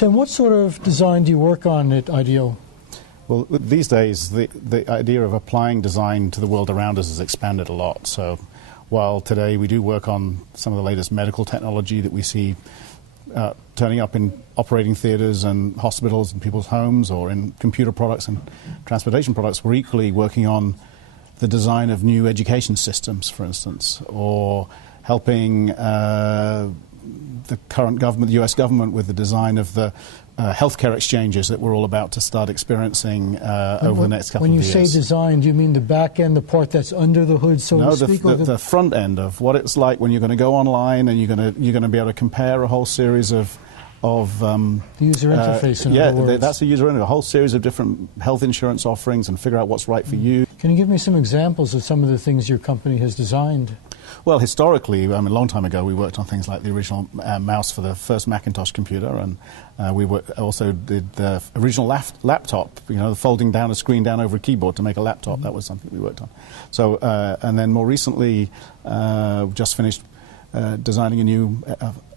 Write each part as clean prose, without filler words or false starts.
Tim, what sort of design do you work on at IDEO? Well, these days, the idea of applying design to the world around us has expanded a lot. So while today we do work on some of the latest medical technology that we see turning up in operating theaters and hospitals and people's homes, or in computer products and transportation products, we're equally working on the design of new education systems, for instance, or helping the current government, the US government, with the design of the healthcare exchanges that we're all about to start experiencing over the next couple of years. When you say design, do you mean the back end, the part that's under the hood, so to speak? No, the front end of what it's like when you're going to go online and you're going to be able to compare a whole series of the user interface. In other words. That's a user interface. A whole series of different health insurance offerings, and figure out what's right for you. Can you give me some examples of some of the things your company has designed? Well, historically, a long time ago, we worked on things like the original mouse for the first Macintosh computer, and we also did the original laptop, the folding down a screen down over a keyboard to make a laptop. That was something we worked on. So, and then more recently, just finished designing a new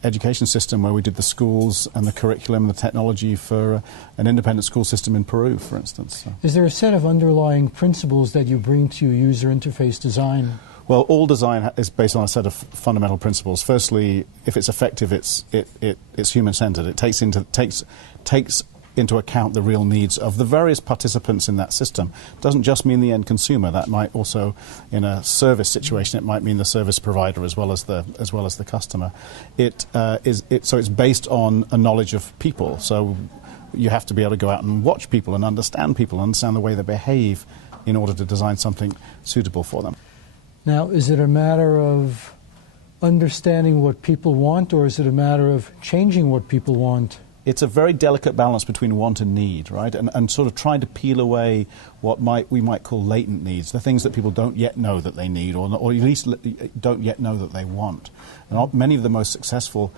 education system where we did the schools and the curriculum, the technology for an independent school system in Peru, for instance. So. Is there a set of underlying principles that you bring to user interface design? Well, all design is based on a set of fundamental principles. Firstly, if it's effective, it's human-centered. It takes into account the real needs of the various participants in that system. It doesn't just mean the end consumer. That might also, in a service situation, it might mean the service provider as well as the customer. So it's based on a knowledge of people. So you have to be able to go out and watch people and understand the way they behave in order to design something suitable for them. Now, is it a matter of understanding what people want, or is it a matter of changing what people want? It's a very delicate balance between want and need, right? And sort of trying to peel away what we might call latent needs, the things that people don't yet know that they need, or at least don't yet know that they want. And many of the most successful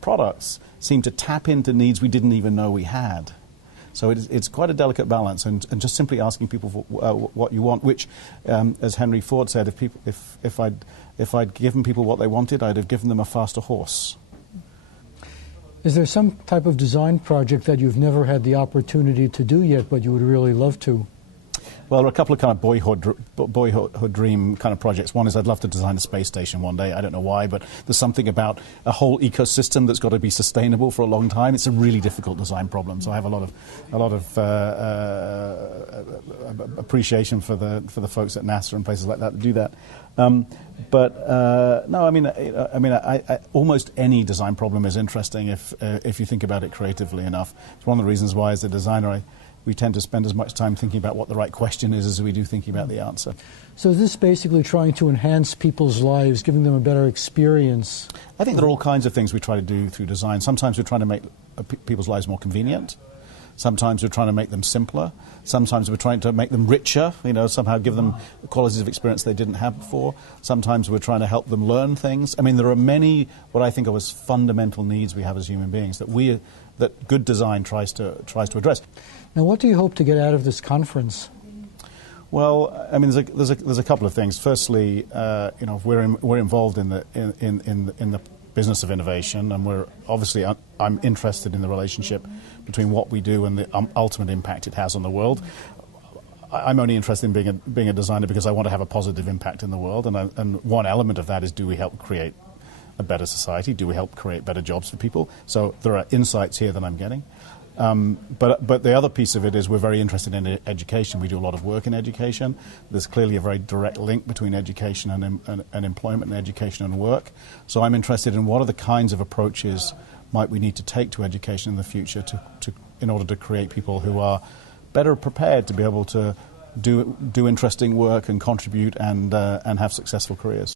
products seem to tap into needs we didn't even know we had. So it's quite a delicate balance, and just simply asking people for what you want, which, as Henry Ford said, if I'd given people what they wanted, I'd have given them a faster horse. Is there some type of design project that you've never had the opportunity to do yet, but you would really love to? Well, there are a couple of kind of boyhood dream kind of projects. One is I'd love to design a space station one day. I don't know why, but there's something about a whole ecosystem that's got to be sustainable for a long time. It's a really difficult design problem. So I have a lot of appreciation for the folks at NASA and places like that to do that. No, almost any design problem is interesting if you think about it creatively enough. It's one of the reasons why, as a designer, we tend to spend as much time thinking about what the right question is as we do thinking about the answer. So is this basically trying to enhance people's lives, giving them a better experience? I think there are all kinds of things we try to do through design. Sometimes we're trying to make people's lives more convenient. Sometimes we're trying to make them simpler. Sometimes we're trying to make them richer, somehow give them qualities of experience they didn't have before. Sometimes we're trying to help them learn things. I mean, there are many what I think of as fundamental needs we have as human beings that good design tries to address. Now, what do you hope to get out of this conference? Well, I mean, there's a couple of things. Firstly, we're involved in the business of innovation, and I'm interested in the relationship between what we do and the ultimate impact it has on the world. I'm only interested in being a designer because I want to have a positive impact in the world, and one element of that is, do we help create a better society? Do we help create better jobs for people? So there are insights here that I'm getting. But the other piece of it is we're very interested in education. We do a lot of work in education. There's clearly a very direct link between education and employment, and education and work. So I'm interested in what are the kinds of approaches might we need to take to education in the future in order to create people who are better prepared to be able to do interesting work and contribute and have successful careers.